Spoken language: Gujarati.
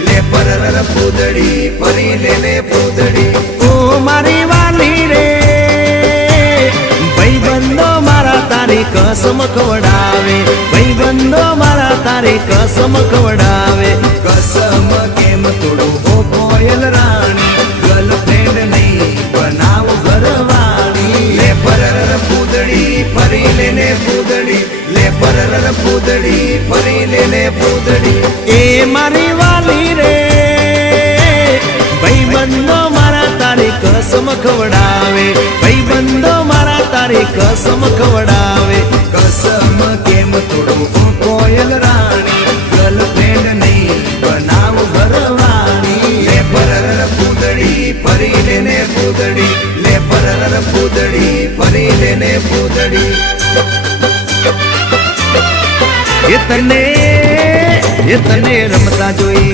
લે પરર પૂદડી ફરી લેને પૂદડી ઓ મારી વાલી રે ભાઈબંધો મારા તારી કસમ ખવડાવે ભાઈબંધો મારા તારી કસમ ખવડાવે કસમ કેમ તોડું હો કોયલ રાણી ગર્લફ્રેન્ડ નહીં બનાવ ઘરવાળી લે પરર પૂદડી ફરી લેને પૂદડી લે પરર પૂદડી ફરી લેને પૂદડી એ મારી વાલી રે ભાઈબંધો મારા તારી કસમ ખવડાવે ભાઈબંધો મારા તારી કસમ ખવડાવે કસમ કેમ તોડું હો કોયલ રાણી ગર્લફ્રેન્ડ નહીં બનાવ ઘરવાળી લે પરર પૂદડી ફરી લેને પૂદડી લે પરર પૂદડી ફરી લેને પૂદડી એ તને રમતા જોઈ